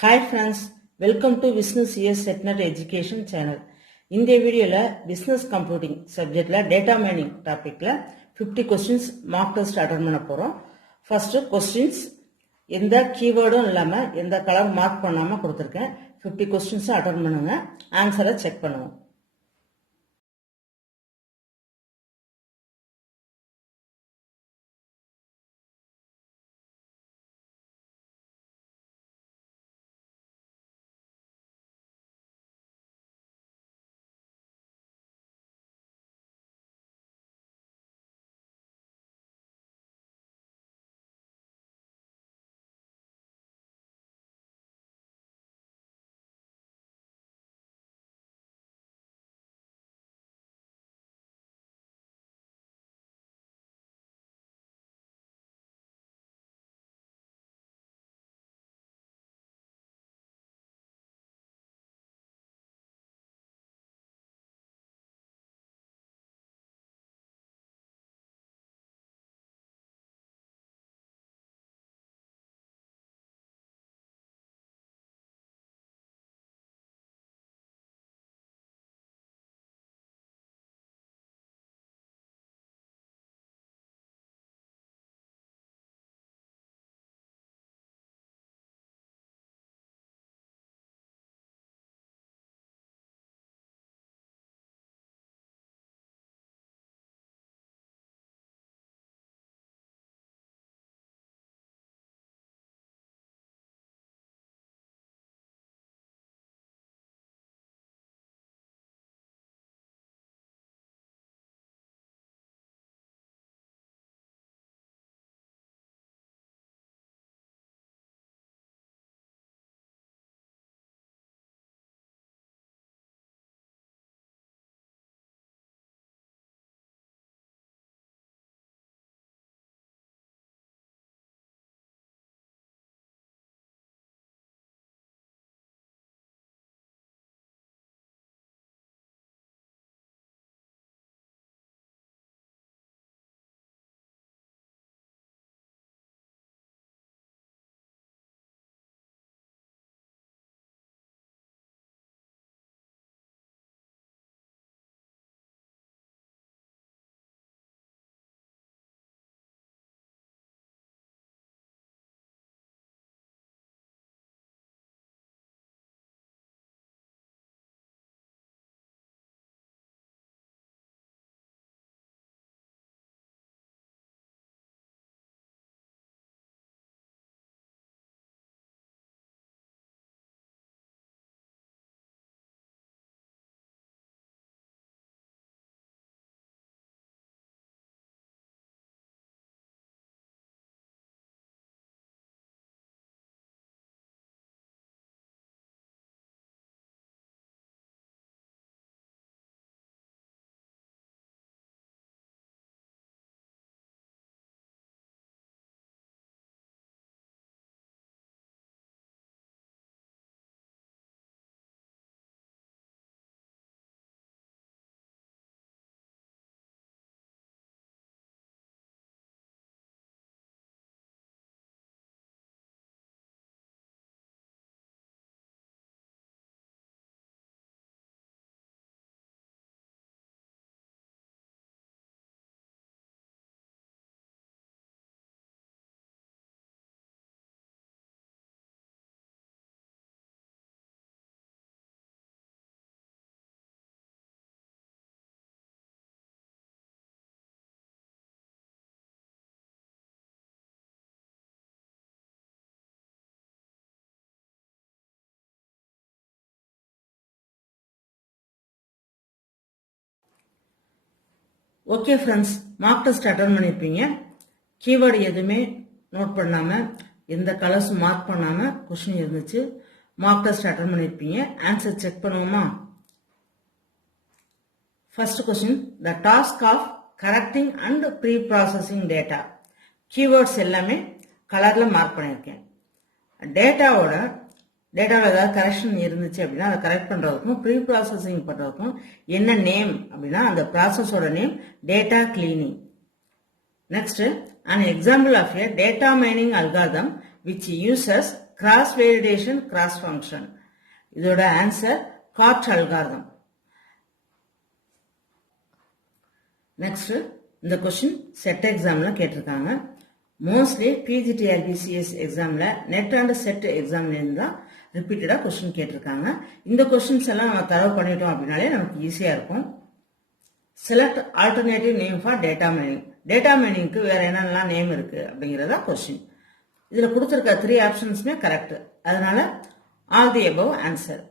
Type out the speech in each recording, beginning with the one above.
Hi friends, welcome to Business CS Setnet Education channel. இந்த வீடியோல business computing subjectல data mining topicல 50 questions mock test attend பண்ண போறோம். First questions எந்த keywordம் இல்லாம எந்த கலர் மார்க் பண்ணாம கொடுத்திருக்கேன். 50 questions attend பண்ணுங்க. ஆன்சரை செக் பண்ணுவோம். Okay friends, mark test attend பண்ணியிருப்பீங்க. கீவேர்டு எதுவுமே நோட் பண்ணாமல் எந்த கலர்ஸும் மார்க் பண்ணாமல் கொஸ்டின் இருந்துச்சு. மார்க் டெஸ்ட் அட்டன் பண்ணியிருப்பீங்க. ஆன்சர் செக் பண்ணுவோமா? First question, the task of correcting and preprocessing data. Keywords எல்லாமே கலரில் மார்க் பண்ணியிருக்கேன். டேட்டாவில் ஏதாவது கரெக்ஷன் இருந்துச்சு அப்படின்னா அதை கரெக்ட் பண்ணுறதுக்கும் ப்ரீ ப்ராசஸிங் பண்ணுறதுக்கும் என்ன நேம் அப்படின்னா அந்த ப்ராசஸோட name data cleaning. Next, an example of a data mining algorithm which uses cross validation cross function. இதோட ஆன்சர் காட் அல்காரிதம். நெக்ஸ்ட் இந்த கொஸ்டின் செட் எக்ஸாம்ல கேட்டிருக்காங்க. மோஸ்ட்லி பிஜிடிஆர்பிசிஎஸ் எக்ஸாம்ல நெட் அண்ட் செட் எக்ஸாம்ல இருந்து தான் ரிப்பீட்டடா கொஸ்டின் கேட்டிருக்காங்க. இந்த கொஸ்டின்ஸ் எல்லாம் நம்ம தரவு பண்ணிட்டோம் அப்படின்னாலே நமக்கு ஈஸியா இருக்கும். Select alternative name for data mining. Data மைனிங்க்கு வேற என்னென்னலாம் நேம் இருக்கு அப்படிங்கறத கொஸ்டின். இதுல கொடுத்திருக்க 3 ஆப்ஷன்ஸுமே கரெக்ட். அதனால all the above answer.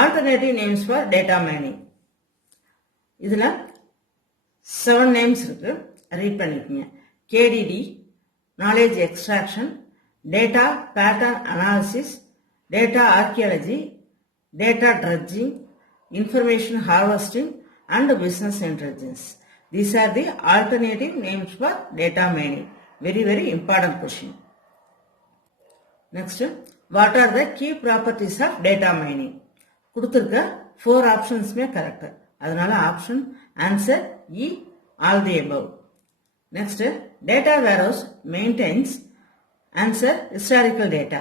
Alternative names for data mining. இதுல 7 நேம்ஸ் இருக்கு, ரீட் பண்ணிக்கோங்க. KDD, knowledge extraction, data pattern analysis, data archaeology, data dredging, information harvesting, and business intelligence. These are the alternative names for data mining. Very, very important question. Next, what are the key properties of data mining? கொடுத்திருக்க 4 ஆப்ஷன்ஸ்மே correct. அதனால option answer E, all the above. Next, data warehouse maintains answer historical data.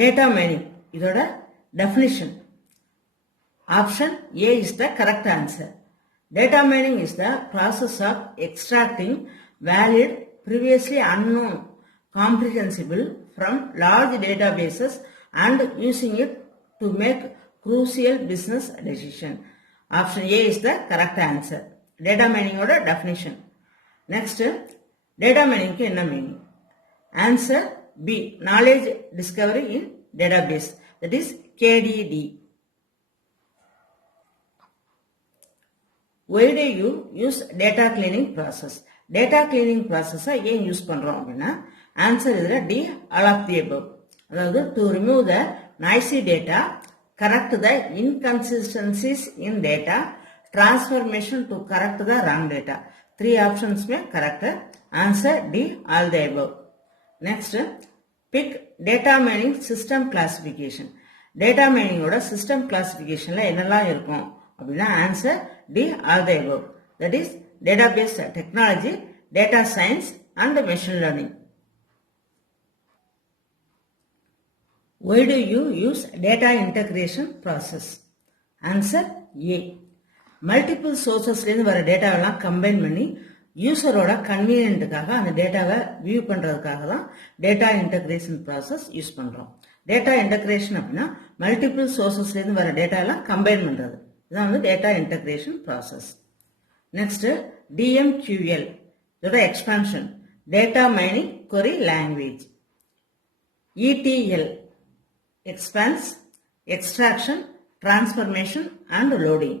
Data mining இதோட definition. Option A is the correct answer. Data mining is the process of extracting valid, previously unknown, comprehensible from large databases and using it to make crucial business decision. Option A is the correct answer. Data mining oda definition. Next, data mining ku enna meaning? Answer B, knowledge discovery in database, that is KDD. Why do you use data cleaning process? Data cleaning process ஏன் use பண்றோம் அப்படின்னா answer இதுல D, all of the above. அதாவது to remove the noisy data, correct the inconsistencies in data, transformation to correct the wrong data. 3 options में correct. Answer D, all the above. Next, pick data mining system classification. Data mining ஓட system classificationல என்னெல்லாம் இருக்கும் அப்படின்னா answer D, all the above. That is database technology, data science and machine learning. Why do you use data integration process? Answer A. Multiple சோர்சஸ்லேருந்து வர டேட்டாவெல்லாம் combine பண்ணி யூசரோட கன்வீனியன்ட்டுக்காக அந்த டேட்டாவை வியூ பண்ணுறதுக்காக தான் டேட்டா இன்டகிரேஷன் ப்ராசஸ் யூஸ் பண்ணுறோம். டேட்டா இன்டகிரேஷன் அப்படின்னா மல்டிபிள் சோர்சஸ்லேருந்து வர டேட்டாவெல்லாம் கம்பைன் பண்ணுறது. இதுதான் வந்து data integration process. Next DMQL, இதோட expansion data mining query language. ETL, expands, extraction, transformation and loading.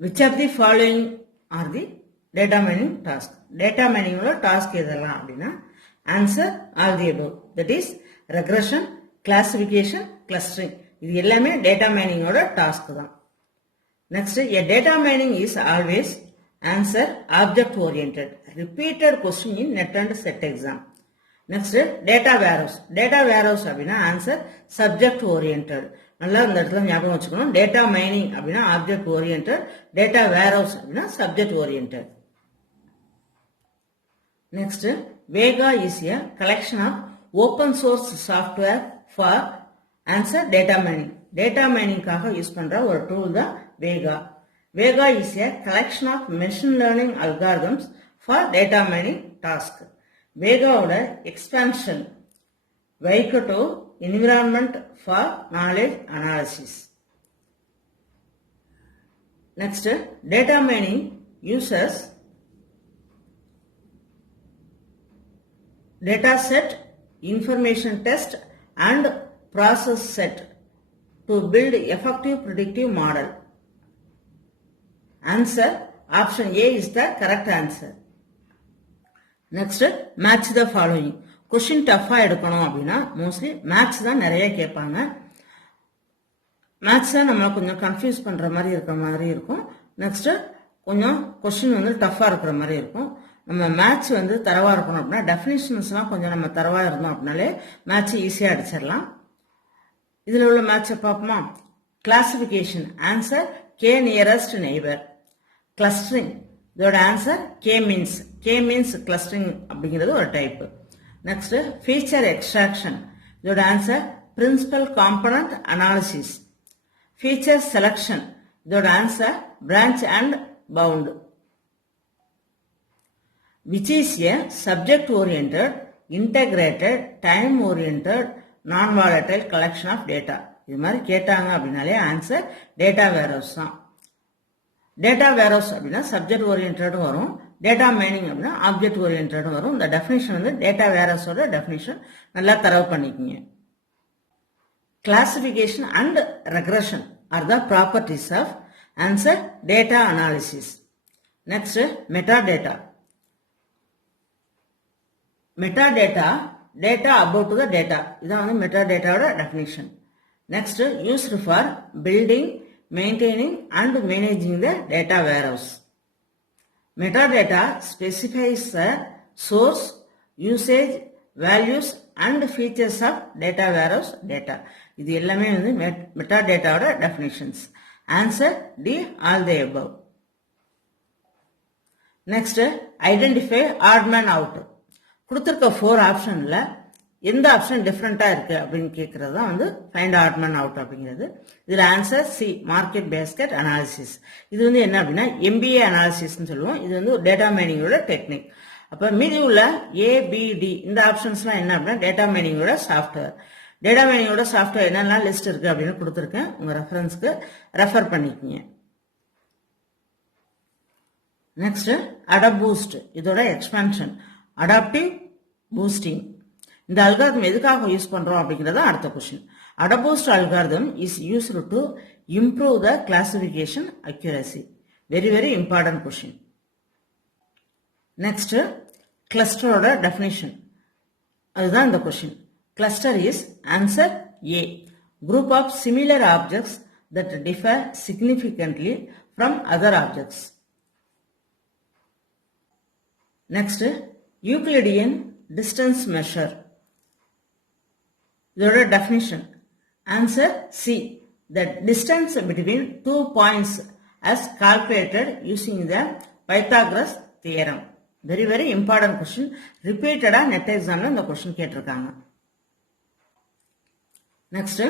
Which of the following are the data mining task? Data mining oda task edella appadina answer all the above. That is regression, classification, clustering. Idu ellame data mining oda task dhaan. Next, a data mining is always answer object oriented. Repeated question in net and set exam. Next, data warehouse. Data warehouse அப்படின்னா answer subject oriented. நல்லா இந்த இடத்துல ஞாபகம் வச்சுக்கணும். Data mining அப்படின்னா object oriented, data warehouse அப்படின்னா subject oriented. Next, Weka is a collection of open source software for answer data mining. Data மைனிங்காக use பண்ற ஒரு டூல் தான் Weka. Weka is a collection of machine learning algorithms for data mining task. வேகாவோட expansion Waikato environment for knowledge analysis. Next, data mining uses data set, information test and process set to build effective predictive model. Answer option A is the correct answer. Next, match the following. Question டஃபா எடுக்கணும் அப்படின்னா mostly maths தான் நிறைய கேட்பாங்க. Maths தான் நம்மளை கொஞ்சம் confuse பண்ற மாதிரி இருக்கிற மாதிரி இருக்கும். நெக்ஸ்ட் கொஞ்சம் கொஸ்டின் வந்து டஃபா இருக்கிற மாதிரி இருக்கும். நம்ம மேத்ஸ் வந்து தரவா இருக்கணும் அப்படின்னா டெஃபினிஷன்ஸ்லாம் கொஞ்சம் நம்ம தரவா இருந்தோம் அப்படின்னாலே மேத்ஸ் ஈஸியா அடிச்சிடலாம். இதுல உள்ள மேட்சை பார்ப்போமா? Classification answer K nearest neighbour. Clustering இதோட answer K means. K means clustering அப்படிங்கிறது ஒரு டைப். நெக்ஸ்ட் ஃபீச்சர் எக்ஸ்ட்ராக்ஷன், இதோட answer principal component analysis. Feature selection, இதோட answer branch and bound. Which is a subject-oriented, integrated, time-oriented, non-volatile collection of data. இது மாதிரி கேட்டாங்க அப்படின்னாலே answer data warehouse தான். Data warehouse அப்படின்னா சப்ஜெக்ட் ஓரியன்டும் வரும், டேட்டா மைனிங் அப்படின்னா ஆப்ஜெக்ட் ஓரியன்டும் வரும். இந்த டெஃபினிஷன் வந்து டேட்டா வேர்ஹவுஸோட டெஃபினிஷன் நல்லா தரவு பண்ணிக்கோங்க. Classification and regression are the properties of answer data analysis. Next metadata. Metadata, data about the data. இதான் வந்து metadata ஓட definition. Next, used for building, maintaining and managing the data warehouse. Metadata specifies the source, usage, values and features of data warehouse data. இது எல்லாமே வந்து metadata ஓட definitions. Answer D, all the above. Next, identify odd man out. கொடுத்திருக்க 4 ஆப்ஷன்ல எந்த option டிஃபரெண்டா இருக்கு அப்படின்னு கேட்கறது தான் வந்து ஃபைண்ட் ஆட் மேன் அவுட் அப்படிங்கிறது. இதுல answer C, market basket analysis. இது வந்து என்ன அப்படின்னா MBA அனாலிசிஸ்ன்னு சொல்லுவோம். இது வந்து டேட்டா மைனிங்கோட டெக்னிக். அப்ப மீதி உள்ள ABD இந்த ஆப்ஷன்ஸ்லாம் என்ன அப்படின்னா டேட்டா மைனிங்கோட சாஃப்ட்வேர். டேட்டா மைனிங்கோட சாஃப்ட்வேர் என்னெல்லாம் லிஸ்ட் இருக்கு அப்படின்னு கொடுத்துருக்கேன், உங்க ரெஃபரன்ஸ்க்கு ரெஃபர் பண்ணிக்கோங்க. நெக்ஸ்ட் அடபூஸ்ட், இதோட எக்ஸ்பான்ஷன் அடாப்டிவ் பூஸ்டிங். இந்த அல்காரிதம் எதுக்காக யூஸ் பண்றோம் அப்படிங்கறது அடுத்த question. AdaBoost algorithm is used to improve the classification accuracy. Very very important question. Next கிளஸ்டரோட டெஃபினிஷன், அதுதான் இந்த question. Cluster is answer A, group of similar objects that differ significantly from other objects. Next, Euclidean distance measure. இதோட definition. Answer C. The distance between 2 points as calculated using the Pythagoras theorem. Very very important question. Repeated net examல இந்த question கேட்டிருக்காங்க. Next,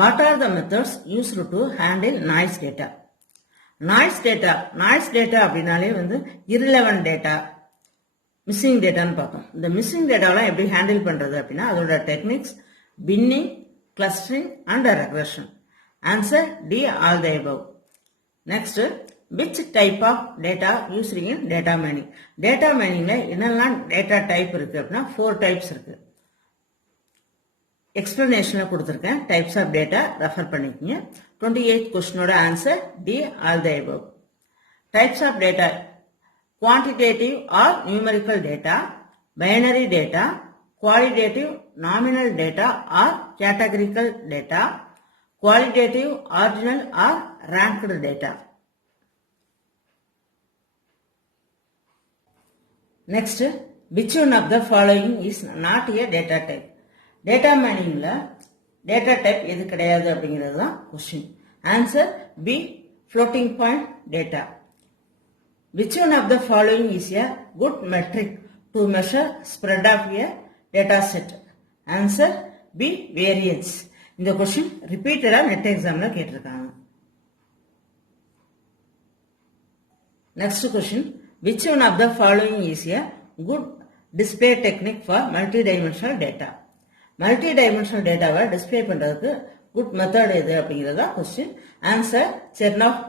what are the methods used to handle noise data? Noise data அப்படினாலே வந்து irrelevant data, missing டேட்டான்னு பார்த்தோம். இந்த missing டேட்டாவெல்லாம் எப்படி handle பண்றது அப்படின்னா அதோட techniques binning, clustering and regression. Answer D, all the above. Next, which type of data used in data mining. Data மைனிங்ல என்னெல்லாம் டேட்டா டைப் இருக்கு அப்படின்னா 4 டைப்ஸ் இருக்கு. எக்ஸ்பிளனேஷன்ல கொடுத்துருக்கேன், டைப்ஸ் ஆஃப் டேட்டா ரெஃபர் பண்ணிக்கோங்க. 28th கொஸ்டினோட answer D, all the above. Types of data: quantitative or numerical data, binary data, qualitative nominal data or categorical data, qualitative ordinal or ranked data. Next, which one of the following is not a data type? Data mining la data type எது கிடையாது அப்படிங்கிறது தான் question. Answer B, floating point data. Which one of the following is a good metric to measure spread of a data set? Answer B, variance. இந்த question repeated net examல கேட்டிருக்காங்க. Next question, which one of the following is a good display technique for multidimensional data? Multidimensional dataவை display பண்றதுக்கு good method எது அப்படிங்கறத question. Answer Chernoff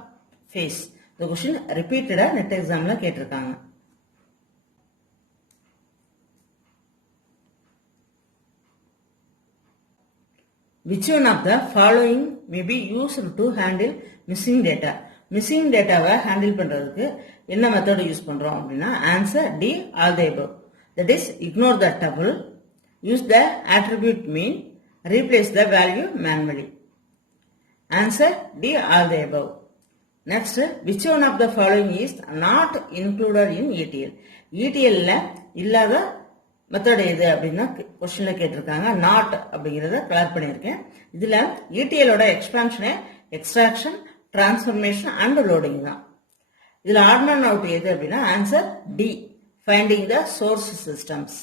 face. இந்த question ரிப்பீட்டடா net எக்ஸாம்ல கேட்டிருக்காங்க. Which one of the following may be used to handle missing data? Missing dataவை handle பண்றதுக்கு என்ன மெத்தட் யூஸ் பண்றோம் அப்படின்னா answer D, all the above. That is, ignore the tuple, use the attribute mean, replace the value manually. Answer D, all the above. Next, which one of the following is not included in ETL? ETL இல்லாத method எது அப்படின்னா கொஸ்டின்ல கேட்டிருக்காங்க. Not அப்படிங்கறத clear பண்ணியிருக்கேன். இதுல ETLோட எக்ஸ்பான்ஷனே எக்ஸ்ட்ராக்ஷன், டிரான்ஸ்ஃபர்மேஷன் அண்ட் லோடிங் தான். இதுல ஆட் மேன் அவுட் எது அப்படின்னா answer D, finding the source systems.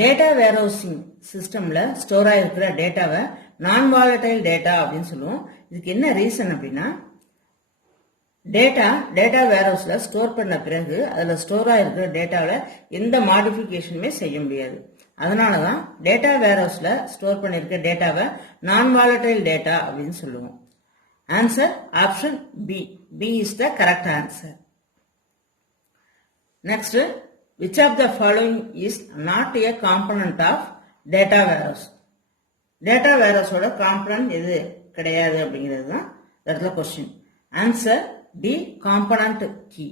Data warehousing சிஸ்டம்ல ஸ்டோர் ஆகிருக்கிற டேட்டாவை நான் வாலடைல் டேட்டா அப்படின்னு சொல்லுவோம். இதுக்கு என்ன ரீசன் அப்படின்னா, டேட்டா வேர்ஹவுஸ்ல ஸ்டோர் பண்ண பிறகு அதுல ஸ்டோர் ஆகிருக்கிற டேட்டாவில் எந்த மாடிஃபிகேஷனுமே செய்ய முடியாது. அதனாலதான் டேட்டா வேர்ஹவுஸ்ல ஸ்டோர் பண்ணிருக்க டேட்டாவை நான் வாலடைல் டேட்டா அப்படின்னு சொல்லுவோம். Answer option B. B is the correct answer. Next, which of the following is not a component of data warehouse? Data warehouse ஓட component எது கிடையாது அப்படிங்கிறது தான் that's the question. Answer D, component key.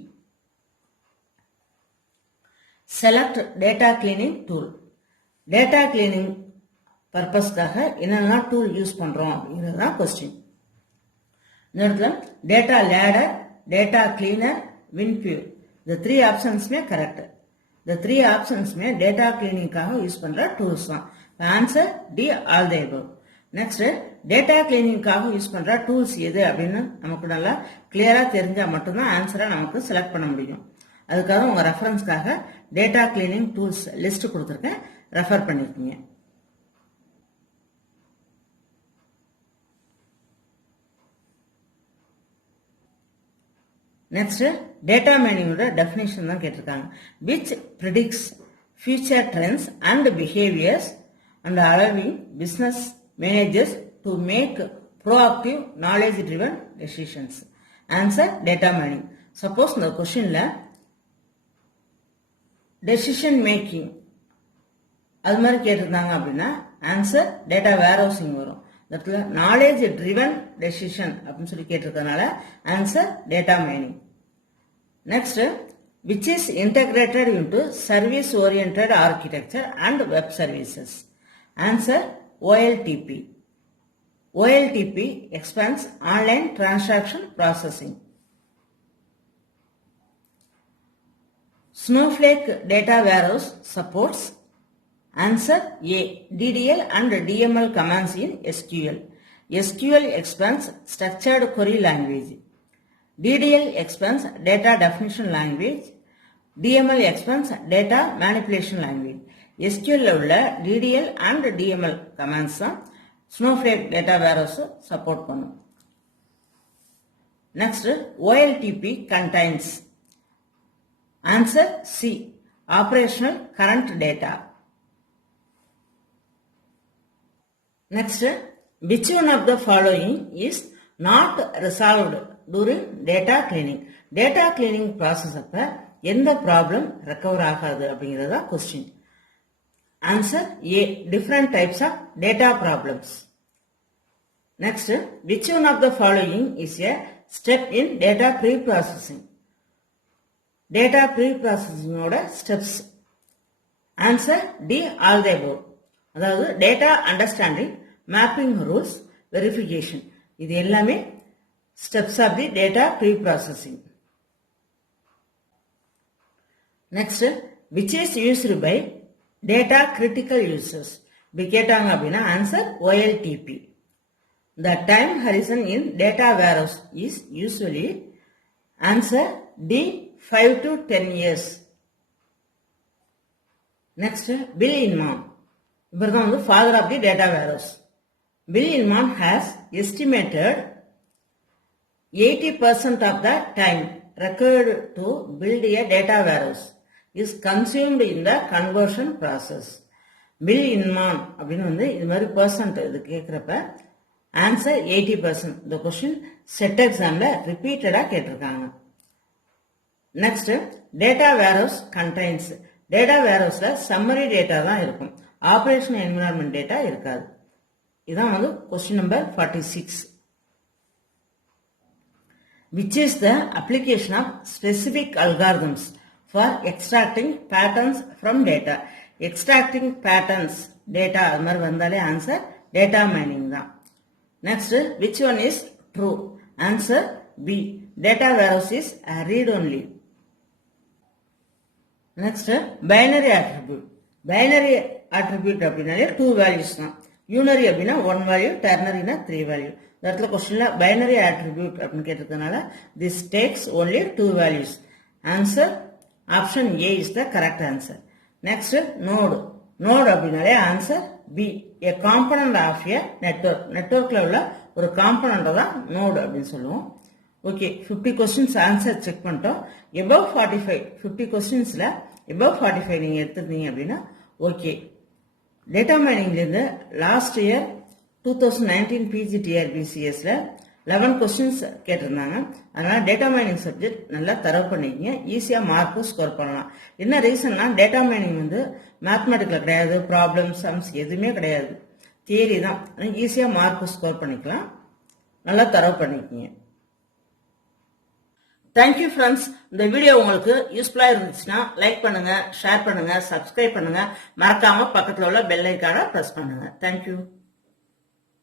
Select data cleaning tool. Data cleaning பர்பஸ்க்காக என்னெல்லாம் tool use பண்றோம் அப்படிங்கிறது தான் கொஸ்டின். இந்த இடத்துல Data Ladder, Data Cleaner, WinPure இந்த 3 ஆப்ஷன்ஸ்மே கரெக்ட். இந்த 3 ஆப்ஷன்ஸ்மே டேட்டா கிளீனிங்காக யூஸ் பண்ற டூல்ஸ் தான். Answer D, all the above. Next, data கிளீனிங்காக யூஸ் பண்ற டூல்ஸ் எது அப்படின்னு நமக்கு நல்லா கிளியரா தெரிஞ்சா மட்டும்தான் ஆன்சரை நமக்கு செலக்ட் பண்ண முடியும். அதுக்காக உங்க ரெஃபரன்ஸ்க்காக டேட்டா கிளீனிங் டூல்ஸ் லிஸ்ட் கொடுத்துருக்கேன், ரெஃபர் பண்ணிருக்கீங்க. நெக்ஸ்ட், டேட்டா மைனிங்கோட டெஃபினேஷன் தான் கேட்டிருக்காங்க. which predicts future trends and behaviors and allowing business managers to make proactive knowledge driven decisions. Answer data mining. Suppose இந்த கொஸ்டின்ல டெசிஷன் மேக்கிங் அது மாதிரி கேட்டிருந்தாங்க அப்படின்னா ஆன்சர் டேட்டா வேர்ஹவுசிங் வரும். இடத்துல நாலேஜ் ட்ரிவன் டெசிஷன் அப்படின்னு சொல்லி கேட்டிருக்கனால answer data mining. Next, which is integrated into service oriented architecture and web services. Answer OLTP. OLTP expands online transaction processing. Snowflake data warehouse supports. Answer A, DDL and DML commands in SQL. SQL expands structured query language. DDL expands data definition language. DML expands data manipulation language. SQL உள்ள DDL and DML commands தான் Snowflake data warehouse support பண்ணும். Next, OLTP contains. Answer C, operational current data. Next, which one of the following is not resolved during data cleaning? Data cleaning process அப்ப எந்த problem recover ஆகாது அப்படிங்கிறதா question. Answer A, different types of data problems. Next, which one of the following is a step in data pre-processing? Data pre-processing ஓட steps. Answer D, all the above. அதாவது data understanding, mapping rules, verification இது எல்லாமே steps of the data pre-processing. Next, which is used by data critical users? இப்படி கேட்டாங்க அப்படின்னா answer OLTP. The time horizon in data warehouse is usually answer D, 5 to 10 years. Next, Bill Inman. இவர் தான் வந்து father of the data warehouse. Bill Inman has estimated 80% of the time required to build a data warehouse is consumed in the conversion process. Bill Inman அப்படின்னு வந்து இது மாதிரி percent இது கேட்கிறப்ப answer 80%. இந்த question set எக்ஸாம்ல ரிப்பீட்டடா கேட்டிருக்காங்க. Next, data warehouse contains. Data வேர்ஹவுஸ்ல சம்மரி டேட்டா தான் இருக்கும், ஆபரேஷன் என்விரான்மெண்ட் டேட்டா இருக்காது. இதான் வந்து question number 46. Which is the application of specific algorithms for extracting patterns from data? Extracting patterns data அது மாதிரி வந்தாலே ஆன்சர் டேட்டா மைனிங் தான். Next, which one is true? Answer B, data warehouse is read only. Next, binary attribute. Binary attribute அப்படின்னாலே 2 values தான். யூனரி அப்படின்னா 1 value, ternary 3 value. இந்த இடத்துல கொஸ்டின்ல பைனரி ஆட்ரிபியூட் அப்படின்னு கேட்டிருக்கனால this takes only 2 values. Answer option A is the correct answer. Next, node. Node அப்படினாலே answer B. A component of a network. Networkல உள்ள ஒரு component தான் node அப்படின்னு சொல்லுவோம். ஓகே 50 கொஸ்டின்ஸ் ஆன்சர் செக் பண்ணிட்டோம். above 45 50 கொஸ்டின்ஸ்ல above 45 நீங்க எடுத்துட்டீங்க அப்படின்னா ஓகே. டேட்டா மைனிங்லேருந்து லாஸ்ட் இயர் 2019 PGTRBCSல 11 கொஸ்டின்ஸ் கேட்டிருந்தாங்க. அதனால டேட்டா மைனிங் சப்ஜெக்ட் நல்லா தரவு பண்ணிக்கிங்க, ஈஸியா மார்க்கும் ஸ்கோர் பண்ணலாம். என்ன ரீசன்னா டேட்டா மைனிங் வந்து மேத்தமெட்டிக்ல கிடையாது, ப்ராப்ளம் சம்ஸ் எதுவுமே கிடையாது, தியரி தான். ஈஸியா மார்க்கும் ஸ்கோர் பண்ணிக்கலாம், நல்லா தரவு பண்ணிக்கிங்க. Thank you friends. இந்த வீடியோ உங்களுக்கு யூஸ்ஃபுல்லா இருந்துச்சுன்னா லைக் பண்ணுங்க, ஷேர் பண்ணுங்க, சப்ஸ்கிரைப் பண்ணுங்க, மறக்காம பக்கத்துல உள்ள பெல் ஐக்கானை பிரஸ் பண்ணுங்க. தேங்க்யூ.